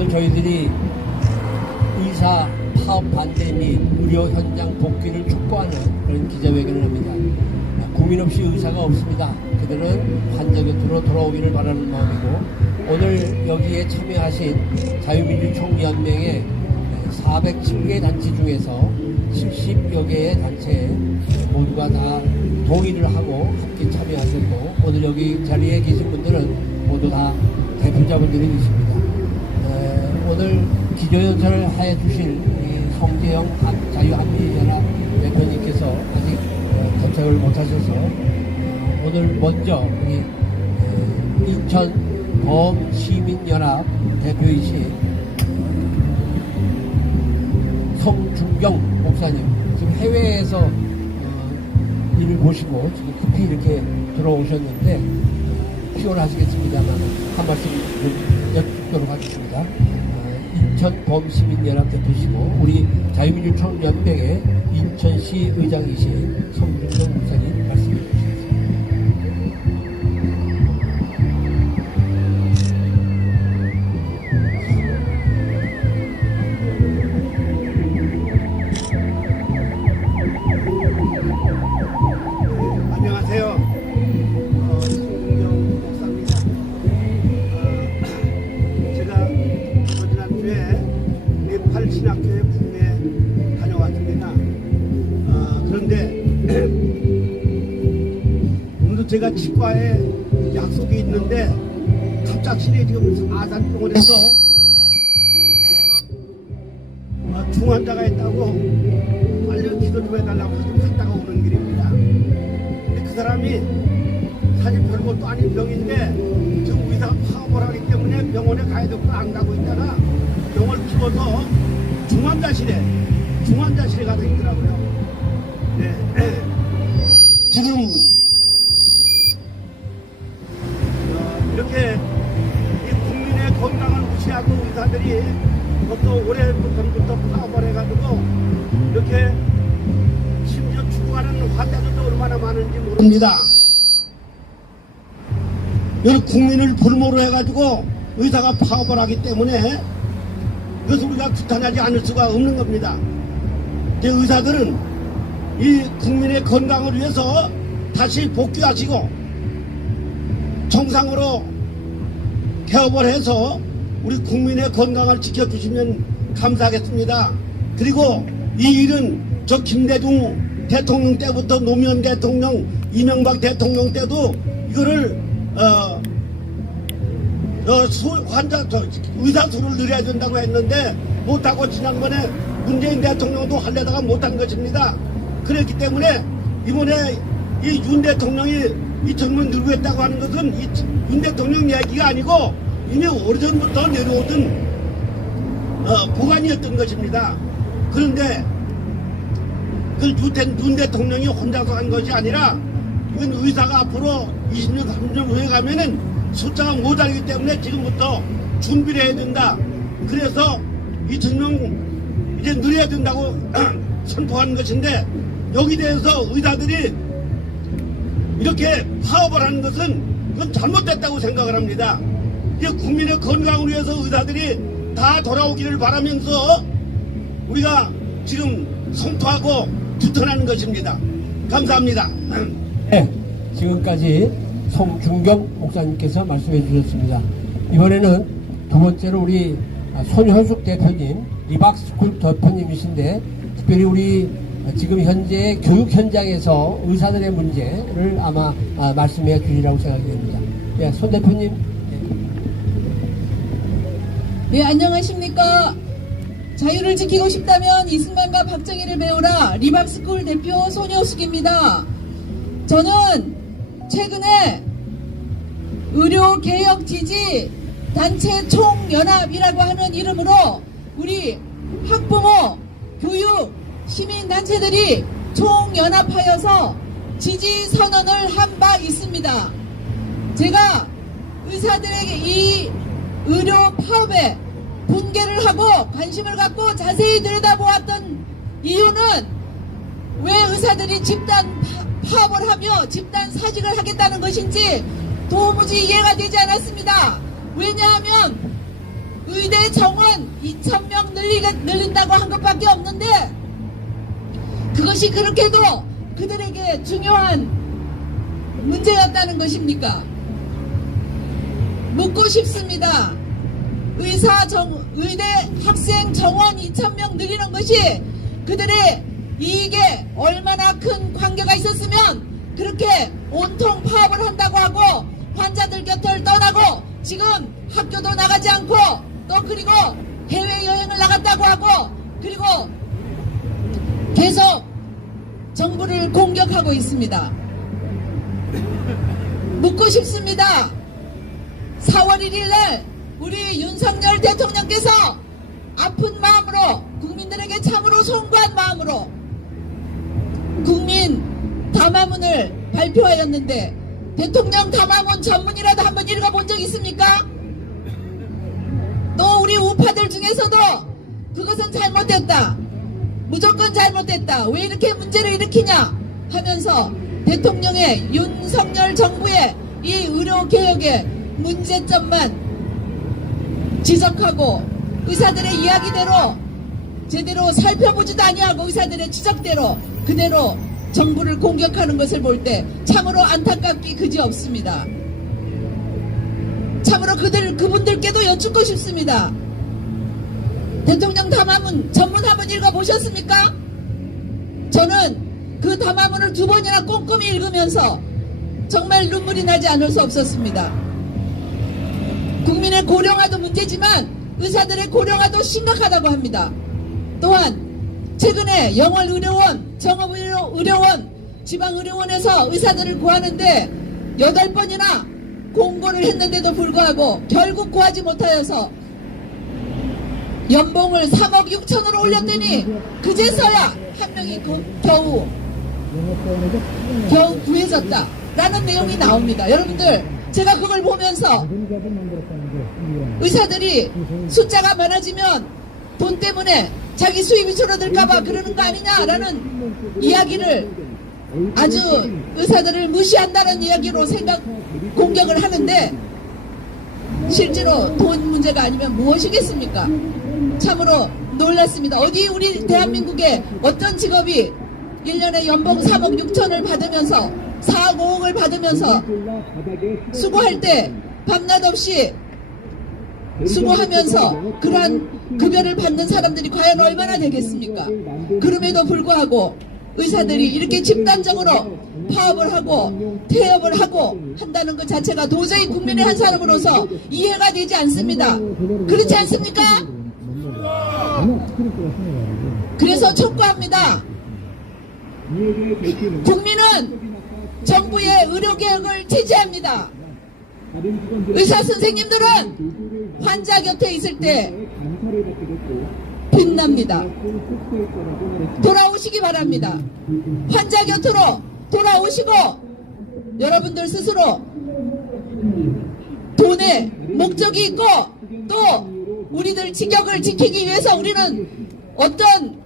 오늘 저희들이 의사 파업 반대 및 의료 현장 복귀를 촉구하는 그런 기자회견을 합니다. 국민 없이 의사가 없습니다. 그들은 환자 곁으로 돌아오기를 바라는 마음이고, 오늘 여기에 참여하신 자유민주총연맹의 407개 단체 중에서 70여 개의 단체 모두가 다 동의를 하고 함께 참여하셨고, 오늘 여기 자리에 계신 분들은 모두 다 대표자분들이 계십니다. 오늘 기조연설을 해 주실 성재영 자유한미연합 대표님께서 아직 도착을 못하셔서 오늘 먼저 우리 인천 범시민연합 대표이신 성중경 목사님, 지금 해외에서 일을 보시고 지금 급히 이렇게 들어오셨는데 피곤하시겠습니다만 한 말씀 좀 여쭙도록 하겠습니다. 인천 범시민연합 대표시고 우리 자유민주총연맹의 인천시 의장이신 성중경 목사님 말씀해 주시겠습니다. 안녕하세요. 송중경 목사입니다. 제가 지난주에 네팔 신학교에 국내 다녀왔습니다. 그런데 오늘도 제가 치과에 약속이 있는데 갑작스레 지금 아산병원에서 중환자가 있다고 빨리 기도 좀 해달라고 지금 갔다가 오는 길입니다. 그 사람이 사실 별것도 아닌 병인데 지금 의사가 파업을 하기 때문에 병원에 가야 되고 안 가고 있다가 병을 키워서 중환자실에 가서 있더라고요. 네. 지금 이렇게 이 국민의 건강을 무시하고 의사들이 또 올해부터 파업을 해가지고 이렇게 심지어 죽어가는 환자들도 얼마나 많은지 모릅니다. 여기 국민을 볼모로 해가지고 의사가 파업을 하기 때문에 그것을 우리가 규탄하지 않을 수가 없는 겁니다. 이제 의사들은 이 국민의 건강을 위해서 다시 복귀하시고 정상으로 개업을 해서 우리 국민의 건강을 지켜주시면 감사하겠습니다. 그리고 이 일은 저 김대중 대통령 때부터 노무현 대통령, 이명박 대통령 때도 이거를 의사 수를 늘려야 된다고 했는데 못하고 지난번에 문재인 대통령도 하려다가 못한 것입니다. 그렇기 때문에 이번에 이 윤 대통령이 이 젊은 늘리겠다고 하는 것은 이 윤 대통령 얘기가 아니고 이미 오래전부터 내려오던 보관이었던 것입니다. 그런데 그 윤 대통령이 혼자서 한 것이 아니라 이건 의사가 앞으로 20년, 30년 후에 가면은 숫자가 모자라기 때문에 지금부터 준비를 해야 된다. 그래서 이 전명 이제 늘려야 된다고 선포한 것인데, 여기 대해서 의사들이 이렇게 파업을 하는 것은 그건 잘못됐다고 생각을 합니다. 이제 국민의 건강을 위해서 의사들이 다 돌아오기를 바라면서 우리가 지금 성토하고 규탄하는 것입니다. 감사합니다. 네, 지금까지 송중경 목사님께서 말씀해 주셨습니다. 이번에는 두 번째로 우리 손현숙 대표님, 리박스쿨 대표님이신데, 특별히 우리 지금 현재 교육 현장에서 의사들의 문제를 아마 말씀해 주리라고 생각이 됩니다. 네, 손 대표님. 네, 안녕하십니까. 자유를 지키고 싶다면 이승만과 박정희를 배우라. 리박스쿨 대표 손효숙입니다. 저는 최근에 의료개혁 지지 단체 총연합이라고 하는 이름으로 우리 학부모, 교육, 시민단체들이 총연합하여서 지지 선언을 한 바 있습니다. 제가 의사들에게 이 의료 파업에 분개를 하고 관심을 갖고 자세히 들여다보았던 이유는 왜 의사들이 집단 파업을 하며 집단 사직을 하겠다는 것인지 도무지 이해가 되지 않았습니다. 왜냐하면 의대 정원 정원 2,000명 늘린다고 한 것밖에 없는데 그것이 그렇게도 그들에게 중요한 문제였다는 것입니까? 묻고 싶습니다. 의대 학생 정원 2,000명 늘리는 것이 그들의 이익에 얼마나 큰 관계가 있었으면 그렇게 온통 파업을 한다고 하고 환자들 곁을 떠나고 지금 학교도 나가지 않고 또 그리고 해외여행을 나갔다고 하고 그리고 계속 정부를 공격하고 있습니다. 묻고 싶습니다. 4월 1일 날 우리 윤석열 대통령께서 아픈 마음으로 국민들에게 참으로 송구한 마음으로 국민 담화문을 발표하였는데 대통령 담화문 전문이라도 한번 읽어본 적 있습니까? 또 우리 우파들 중에서도 그것은 잘못됐다. 무조건 잘못됐다. 왜 이렇게 문제를 일으키냐 하면서 대통령의 윤석열 정부의 이 의료개혁의 문제점만 지적하고 의사들의 이야기대로 제대로 살펴보지도 아니하고 의사들의 지적대로 그대로 정부를 공격하는 것을 볼 때 참으로 안타깝기 그지없습니다. 참으로 그분들께도 여쭙고 싶습니다. 대통령 담화문 전문 한번 읽어보셨습니까? 저는 그 담화문을 2번이나 꼼꼼히 읽으면서 정말 눈물이 나지 않을 수 없었습니다. 국민의 고령화도 문제지만 의사들의 고령화도 심각하다고 합니다. 또한 최근에 영월의료원, 정읍의료원, 지방의료원에서 의사들을 구하는데 8번이나 공고를 했는데도 불구하고 결국 구하지 못하여서 연봉을 3억 6천으로 올렸더니 그제서야 한 명이 겨우 구해졌다라는 내용이 나옵니다. 여러분들 제가 그걸 보면서 의사들이 숫자가 많아지면 돈 때문에 자기 수입이 줄어들까봐 그러는 거 아니냐라는 이야기를 아주 의사들을 무시한다는 이야기로 공격을 하는데 실제로 돈 문제가 아니면 무엇이겠습니까? 참으로 놀랐습니다. 어디 우리 대한민국에 어떤 직업이 1년에 연봉 3억 6천을 받으면서 4억 5억을 받으면서 수고할 때 밤낮 없이 수고하면서 그러한 급여를 받는 사람들이 과연 얼마나 되겠습니까? 그럼에도 불구하고 의사들이 이렇게 집단적으로 파업을 하고 태업을 하고 한다는 것 자체가 도저히 국민의 한 사람으로서 이해가 되지 않습니다. 그렇지 않습니까? 그래서 촉구합니다. 국민은 정부의 의료개혁을 지지합니다. 의사 선생님들은 환자 곁에 있을 때 빛납니다. 돌아오시기 바랍니다. 환자 곁으로 돌아오시고 여러분들 스스로 돈에 목적이 있고 또 우리들 직역을 지키기 위해서 우리는 어떤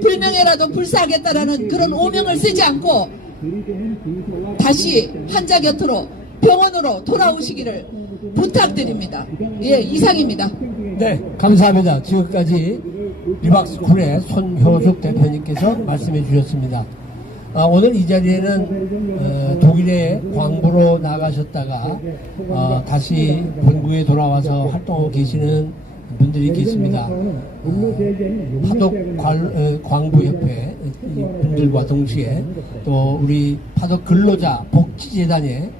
불명예라도 불사하겠다라는 그런 오명을 쓰지 않고 다시 환자 곁으로 병원으로 돌아오시기를 부탁드립니다. 예, 이상입니다. 네, 감사합니다. 지금까지 리박스쿨의 손효숙 대표님께서 말씀해 주셨습니다. 오늘 이 자리에는 독일에 광부로 나가셨다가 다시 본국에 돌아와서 활동하고 계시는 분들이 계십니다. 파독 광부협회 분들과 동시에 또 우리 파독 근로자 복지재단에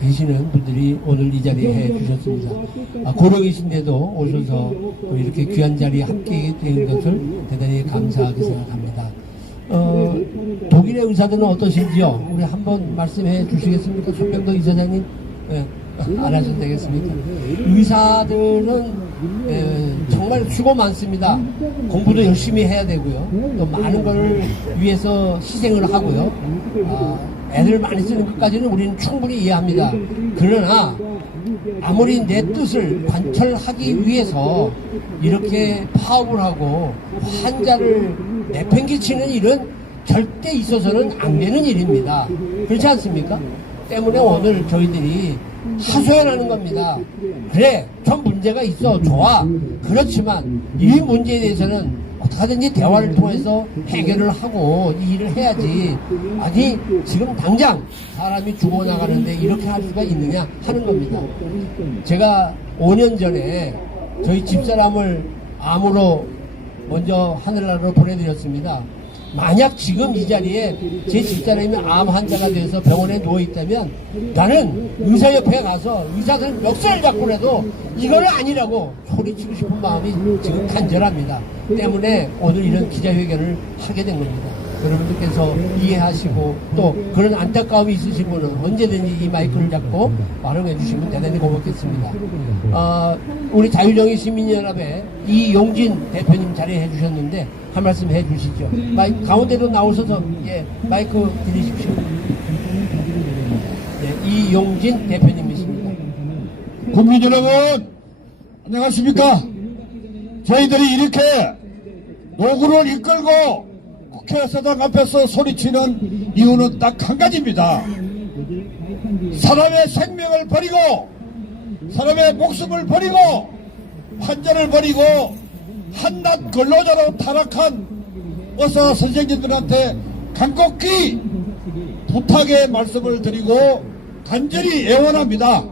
계시는 분들이 오늘 이 자리에 해 주셨습니다. 고령이신데도 오셔서 이렇게 귀한 자리에 함께 된 것을 대단히 감사하게 생각합니다. 독일의 의사들은 어떠신지요? 우리 한번 말씀해 주시겠습니까? 손병덕 이사장님? 안 하셔도 되겠습니까? 의사들은 정말 수고 많습니다. 공부도 열심히 해야 되고요. 또 많은 걸 위해서 희생을 하고요. 애들 많이 쓰는 것까지는 우리는 충분히 이해합니다. 그러나 아무리 내 뜻을 관철하기 위해서 이렇게 파업을 하고 환자를 내팽개치는 일은 절대 있어서는 안 되는 일입니다. 그렇지 않습니까? 때문에 오늘 저희들이 하소연하는 겁니다. 그래, 전 문제가 있어. 좋아. 그렇지만 이 문제에 대해서는 어떻게든지 대화를 통해서 해결을 하고 이 일을 해야지. 아니 지금 당장 사람이 죽어나가는데 이렇게 할 수가 있느냐 하는 겁니다. 제가 5년 전에 저희 집사람을 암으로 먼저 하늘나라로 보내드렸습니다. 만약 지금 이 자리에 제 집사람이 암 환자가 돼서 병원에 누워있다면 나는 의사 옆에 가서 의사들 멱살을 잡고라도 이거는 아니라고 소리치고 싶은 마음이 지금 간절합니다. 때문에 오늘 이런 기자회견을 하게 된 겁니다. 여러분들께서 이해하시고 또 그런 안타까움이 있으신 분은 언제든지 이 마이크를 잡고 발언해 주시면 대단히 고맙겠습니다. 우리 자유정의 시민연합의 이용진 대표님 자리해 주셨는데 한 말씀 해 주시죠. 가운데로 나오셔서 마이크 드리십시오. 이용진 대표님이십니다. 국민 여러분 안녕하십니까. 저희들이 이렇게 노구를 이끌고 국회의사당 앞에서 소리치는 이유는 딱 한 가지입니다. 사람의 생명을 버리고 사람의 목숨을 버리고 환자를 버리고 한낱 근로자로 타락한 의사 선생님들한테 간곡히 부탁의 말씀을 드리고 간절히 애원합니다.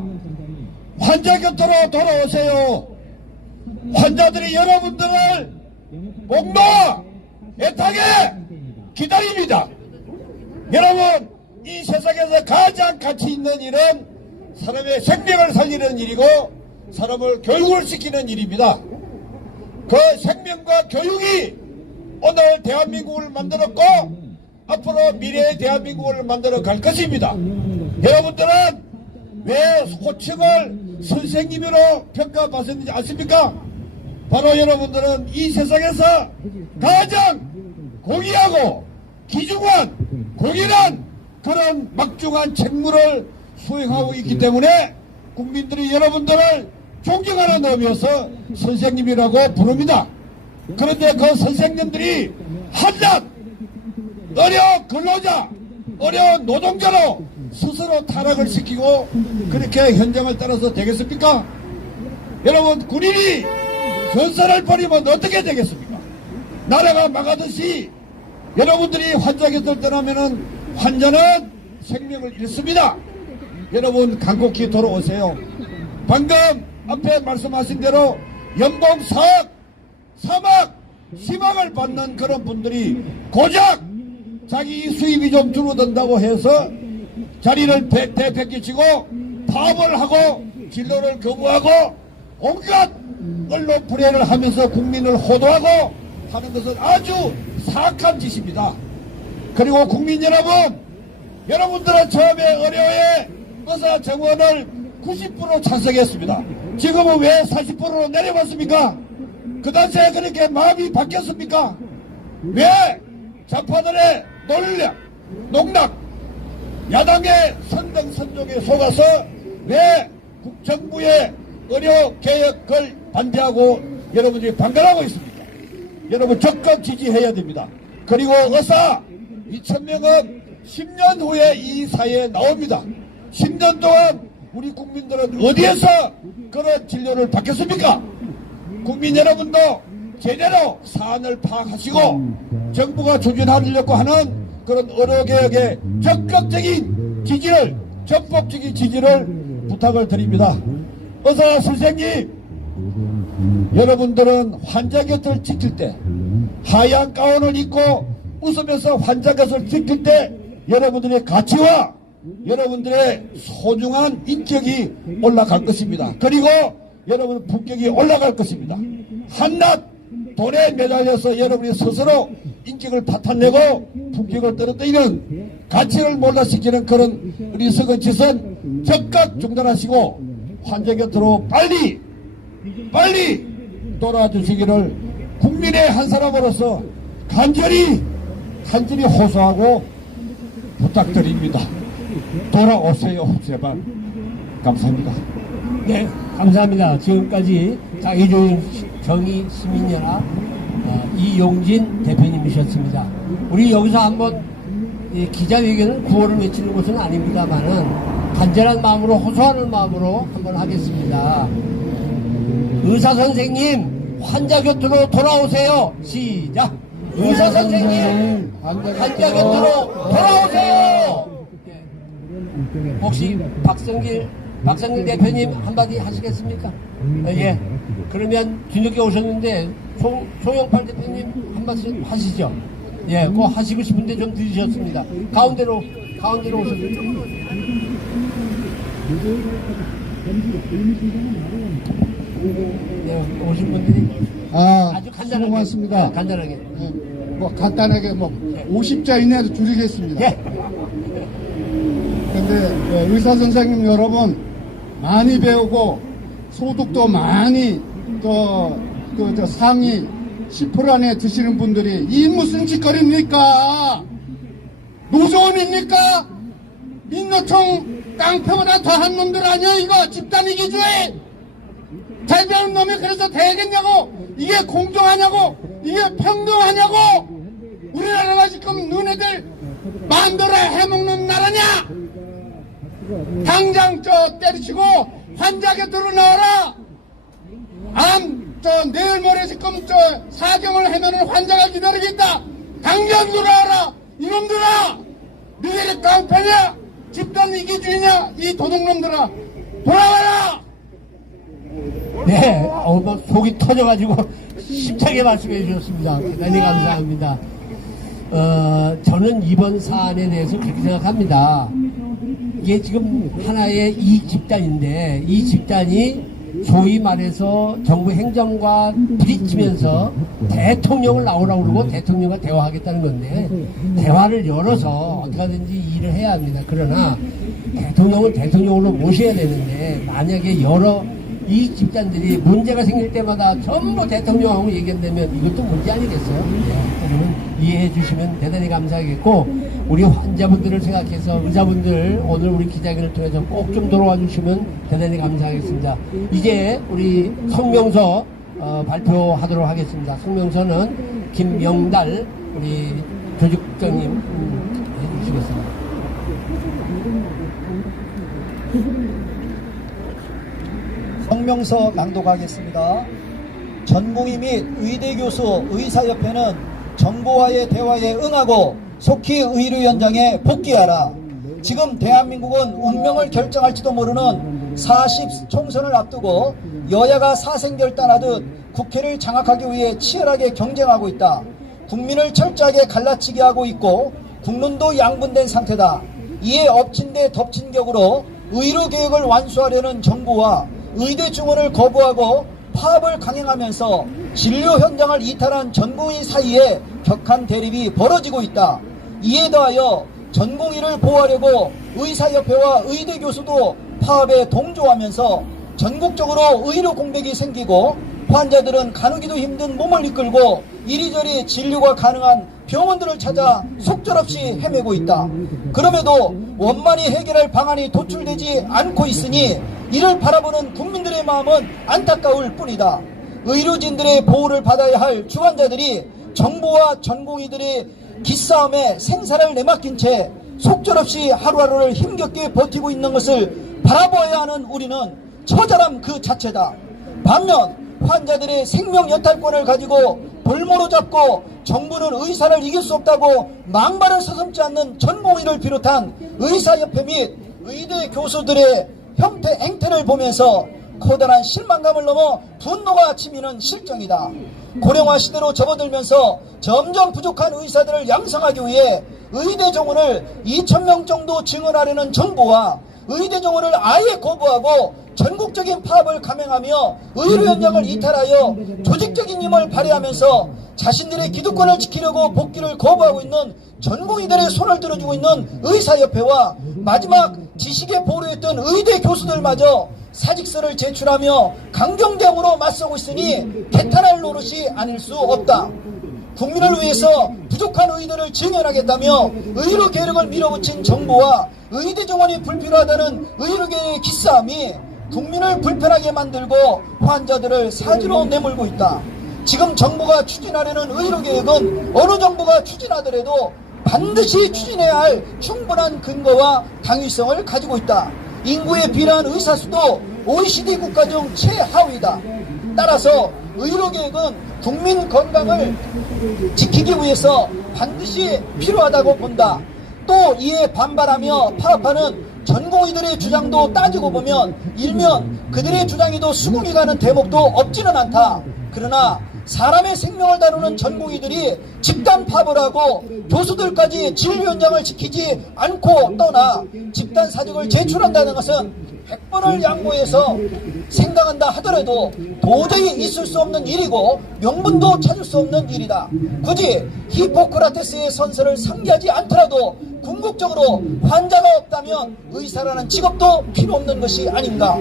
환자 곁으로 돌아오세요. 환자들이 여러분들을 목 놓아 애타게 기다립니다. 여러분, 이 세상에서 가장 가치 있는 일은 사람의 생명을 살리는 일이고 사람을 교육을 시키는 일입니다. 그 생명과 교육이 오늘 대한민국을 만들었고 앞으로 미래의 대한민국을 만들어 갈 것입니다. 여러분들은 왜 호칭을 선생님으로 평가받았는지 아십니까? 바로 여러분들은 이 세상에서 가장 고귀하고 귀중한 고귀한 그런 막중한 책무를 수행하고 있기 때문에 국민들이 여러분들을 존경하는 의미여서 선생님이라고 부릅니다. 그런데 그 선생님들이 한낱 어려운 근로자, 어려운 노동자로 스스로 타락을 시키고 그렇게 현장을 따라서 되겠습니까? 여러분, 군인이 전선을 버리면 어떻게 되겠습니까? 나라가 망하듯이 여러분들이 환자 곁을 떠나면은 환자는 생명을 잃습니다. 여러분, 간곡히 돌아오세요. 방금 앞에 말씀하신 대로 연봉 4억, 3억, 10억을 받는 그런 분들이 고작 자기 수입이 좀 줄어든다고 해서 자리를 되뺏기치고 파업을 하고 진로를 거부하고 온갖 언론 불애를 하면서 국민을 호도하고 하는 것은 아주 사악한 짓입니다. 그리고 국민 여러분, 여러분들은 처음에 의료의 의사 정원을 90% 찬성했습니다. 지금은 왜 40%로 내려왔습니까? 그 당시에 그렇게 마음이 바뀌었습니까? 왜 좌파들의 농락, 야당의 선동선동에 속아서 왜 정부의 의료개혁을 반대하고 여러분들이 반발하고 있습니까? 여러분 적극 지지해야 됩니다. 그리고 의사 2,000명은 10년 후에 이 사회에 나옵니다. 10년 동안 우리 국민들은 어디에서 그런 진료를 받겠습니까? 국민 여러분도 제대로 사안을 파악하시고 정부가 추진하려고 하는 그런 의료개혁의 적극적인 지지를, 전폭적인 지지를 부탁을 드립니다. 의사 선생님, 여러분들은 환자 곁을 지킬 때 하얀 가운을 입고 웃으면서 환자 곁을 지킬 때 여러분들의 가치와 여러분들의 소중한 인격이 올라갈 것입니다. 그리고 여러분의 품격이 올라갈 것입니다. 한낱 돈에 매달려서 여러분이 스스로 인격을 파탄내고 품격을 떨어뜨리는 가치를 몰라시키는 그런 어리석은 짓은 적극 중단하시고 환자 곁으로 빨리 돌아주시기를 국민의 한 사람으로서 간절히 호소하고 부탁드립니다. 돌아오세요, 제발. 감사합니다. 네, 감사합니다. 지금까지 자유정의 시민연합 이용진 대표님이셨습니다. 우리 여기서 한번 기자회견을 구호를 외치는 것은 아닙니다만은 간절한 마음으로 호소하는 마음으로 한번 하겠습니다. 의사 선생님 환자 곁으로 돌아오세요. 시작. 의사 선생님 환자 곁으로 돌아오세요. 혹시 박성길 대표님 한마디 하시겠습니까? 예. 그러면 뒤늦게 오셨는데 송영팔 대표님 한 말씀 하시죠. 예, 그거 하시고 싶은데 좀 늦으셨습니다. 가운데로 오셨습니다. 네, 오신 분들이 아주 간단하게. 고맙습니다. 간단하게. 뭐 간단하게 50자 이내로 줄이겠습니다. 예. 근데 의사 선생님 여러분 많이 배우고 소득도 많이 저 상위 10% 안에 드시는 분들이 이 무슨 짓거리입니까? 노조원입니까? 민노총 깡패보다 더한 놈들 아니야 이거 집단 이기주의 잘 배운 놈이 그래서 되겠냐고 이게 공정하냐고 이게 평등하냐고 우리나라가 지금 너네들 마음대로 해먹는 나라냐 당장 때리치고 환자 곁으로 나와라 내일 모레 지금 사경을 하면은 환자가 기다리겠다 당장 돌아와라 이놈들아 너희들이 깡패냐 집단 이기주의냐 이 도둑놈들아 돌아와라. 네, 뭐 속이 터져가지고 심차게 말씀해 주셨습니다. 대단히 감사합니다. 저는 이번 사안에 대해서 그렇게 생각합니다. 이게 지금 하나의 이익 집단인데 이 집단이 소위 말해서 정부 행정과 부딪히면서 대통령을 나오라고 그러고 대통령과 대화하겠다는 건데 대화를 열어서 어떻게 하든지 일을 해야 합니다. 그러나 대통령을 대통령으로 모셔야 되는데 만약에 여러 이 집단들이 문제가 생길 때마다 전부 대통령하고 얘기한다면 이것도 문제 아니겠어요? 네, 여러분 이해해 주시면 대단히 감사하겠고 우리 환자분들을 생각해서 의사분들 오늘 우리 기자회견을 통해서 꼭 좀 돌아와 주시면 대단히 감사하겠습니다. 이제 우리 성명서 발표하도록 하겠습니다. 성명서는 김명달 우리 조직장님 해주시겠습니다. 성명서 낭독하겠습니다. 전공의 및 의대교수 의사협회는 정부와의 대화에 응하고 속히 의료 현장에 복귀하라. 지금 대한민국은 운명을 결정할지도 모르는 40 총선을 앞두고 여야가 사생결단하듯 국회를 장악하기 위해 치열하게 경쟁하고 있다. 국민을 철저하게 갈라치게 하고 있고 국론도 양분된 상태다. 이에 엎친 데 덮친 격으로 의료개혁을 완수하려는 정부와 의대 증원을 거부하고 파업을 강행하면서 진료 현장을 이탈한 전공의 사이에 격한 대립이 벌어지고 있다. 이에 더하여 전공의를 보호하려고 의사협회와 의대 교수도 파업에 동조하면서 전국적으로 의료 공백이 생기고 환자들은 가누기도 힘든 몸을 이끌고 이리저리 진료가 가능한 병원들을 찾아 속절없이 헤매고 있다. 그럼에도 원만히 해결할 방안이 도출되지 않고 있으니 이를 바라보는 국민들의 마음은 안타까울 뿐이다. 의료진들의 보호를 받아야 할 주환자들이 정부와 전공의들의 기싸움에 생사를 내맡긴 채 속절없이 하루하루를 힘겹게 버티고 있는 것을 바라보아야 하는 우리는 처절함 그 자체다. 반면 환자들의 생명 여탈권을 가지고 볼모로 잡고 정부는 의사를 이길 수 없다고 망발을 서슴지 않는 전공의를 비롯한 의사협회 및 의대 교수들의 형태 행태를 보면서 커다란 실망감을 넘어 분노가 치미는 실정이다. 고령화 시대로 접어들면서 점점 부족한 의사들을 양성하기 위해 의대 정원을 2,000명 정도 증원하려는 정부와 의대 정원을 아예 거부하고 전국적인 파업을 감행하며 의료 현장을 이탈하여 조직적인 힘을 발휘하면서 자신들의 기득권을 지키려고 복귀를 거부하고 있는 전공의들의 손을 들어주고 있는 의사협회와 마지막 지식에 보류했던 의대 교수들마저 사직서를 제출하며 강경대응으로 맞서고 있으니 개탄할 노릇이 아닐 수 없다. 국민을 위해서 부족한 의대를 증연하겠다며 의료 계력을 밀어붙인 정부와 의대 정원이 불필요하다는 의료계의 기싸움이 국민을 불편하게 만들고 환자들을 사지로 내몰고 있다. 지금 정부가 추진하려는 의료개혁은 어느 정부가 추진하더라도 반드시 추진해야 할 충분한 근거와 당위성을 가지고 있다. 인구에 비례한 의사수도 OECD 국가 중 최하위다. 따라서 의료계획은 국민 건강을 지키기 위해서 반드시 필요하다고 본다. 또 이에 반발하며 파업하는 전공의들의 주장도 따지고 보면 일면 그들의 주장에도 수긍이 가는 대목도 없지는 않다. 그러나 사람의 생명을 다루는 전공의들이 집단 파업을 하고 교수들까지 진료 현장을 지키지 않고 떠나 집단 사직을 제출한다는 것은 100번을 양보해서 생각한다 하더라도 도저히 있을 수 없는 일이고 명분도 찾을 수 없는 일이다. 굳이 히포크라테스의 선서를 상기하지 않더라도 궁극적으로 환자가 없다면 의사라는 직업도 필요 없는 것이 아닌가.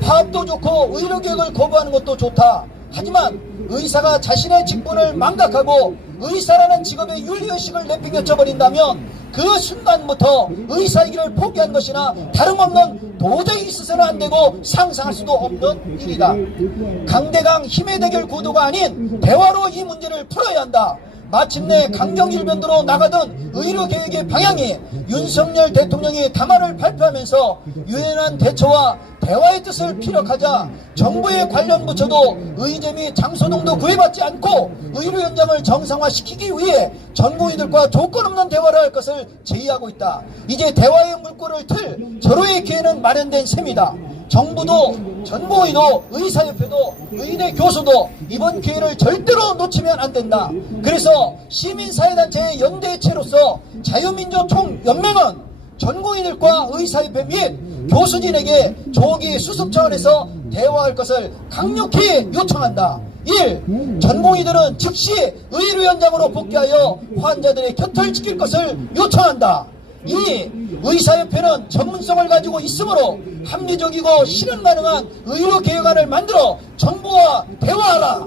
파업도 좋고 의료계획을 거부하는 것도 좋다. 하지만 의사가 자신의 직분을 망각하고 의사라는 직업의 윤리의식을 내팽개쳐버린다면 그 순간부터 의사이기를 포기한 것이나 다름없는 도저히 있어서는 안되고 상상할 수도 없는 일이다. 강대강 힘의 대결 구도가 아닌 대화로 이 문제를 풀어야 한다. 마침내 강경일변도로 나가던 의료계획의 방향이 윤석열 대통령이 담화를 발표하면서 유연한 대처와 대화의 뜻을 피력하자 정부의 관련 부처도 의제 및 장소 등도 구애받지 않고 의료 현장을 정상화시키기 위해 전공의들과 조건 없는 대화를 할 것을 제의하고 있다. 이제 대화의 물꼬를 틀 절호의 기회는 마련된 셈이다. 정부도 전공의도 의사협회도 의대 교수도 이번 기회를 절대로 놓치면 안 된다. 그래서 시민사회단체의 연대체로서 자유민주총연맹은 전공의들과 의사협회 및 교수진에게 조기 수습 차원에서 대화할 것을 강력히 요청한다. 1. 전공의들은 즉시 의료 현장으로 복귀하여 환자들의 곁을 지킬 것을 요청한다. 2. 의사협회는 전문성을 가지고 있으므로 합리적이고 실현 가능한 의료 개혁안을 만들어 정부와 대화하라.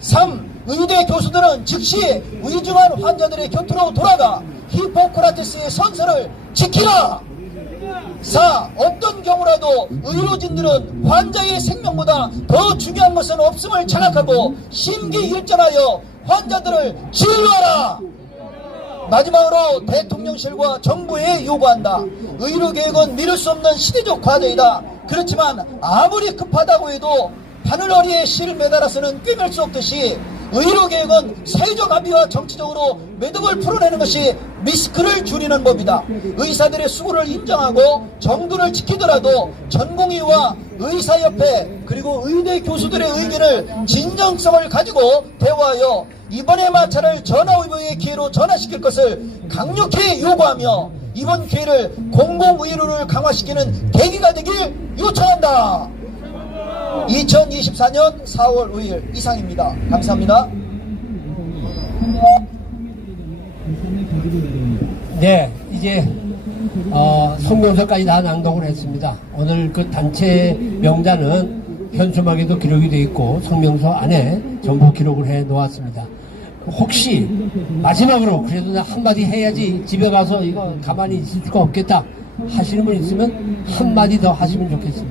3. 의대 교수들은 즉시 위중한 환자들의 곁으로 돌아가 히포크라테스의 선서를 지키라. 4. 어떤 경우라도 의료진들은 환자의 생명보다 더 중요한 것은 없음을 자각하고 심기일전하여 환자들을 진료하라. 마지막으로 대통령실과 정부에 요구한다. 의료개혁은 미룰 수 없는 시대적 과제이다. 그렇지만 아무리 급하다고 해도 바늘허리에 실을 매달아서는 꿰맬 수 없듯이 의료개혁은 사회적 합의와 정치적으로 매듭을 풀어내는 것이 리스크를 줄이는 법이다. 의사들의 수고를 인정하고 정도를 지키더라도 전공의와 의사협회 그리고 의대 교수들의 의견을 진정성을 가지고 대화하여 이번의 마찰을 전화위복의 기회로 전환시킬 것을 강력히 요구하며 이번 기회를 공공의료를 강화시키는 계기가 되길 요청한다. 2024년 4월 5일 이상입니다. 감사합니다. 네, 이제 성명서까지 다 낭독을 했습니다. 오늘 그 단체 명단은 현수막에도 기록이 되어 있고 성명서 안에 전부 기록을 해 놓았습니다. 혹시 마지막으로 그래도 나 한마디 해야지 집에 가서 이거 가만히 있을 수가 없겠다 하시는 분 있으면 한마디 더 하시면 좋겠습니다.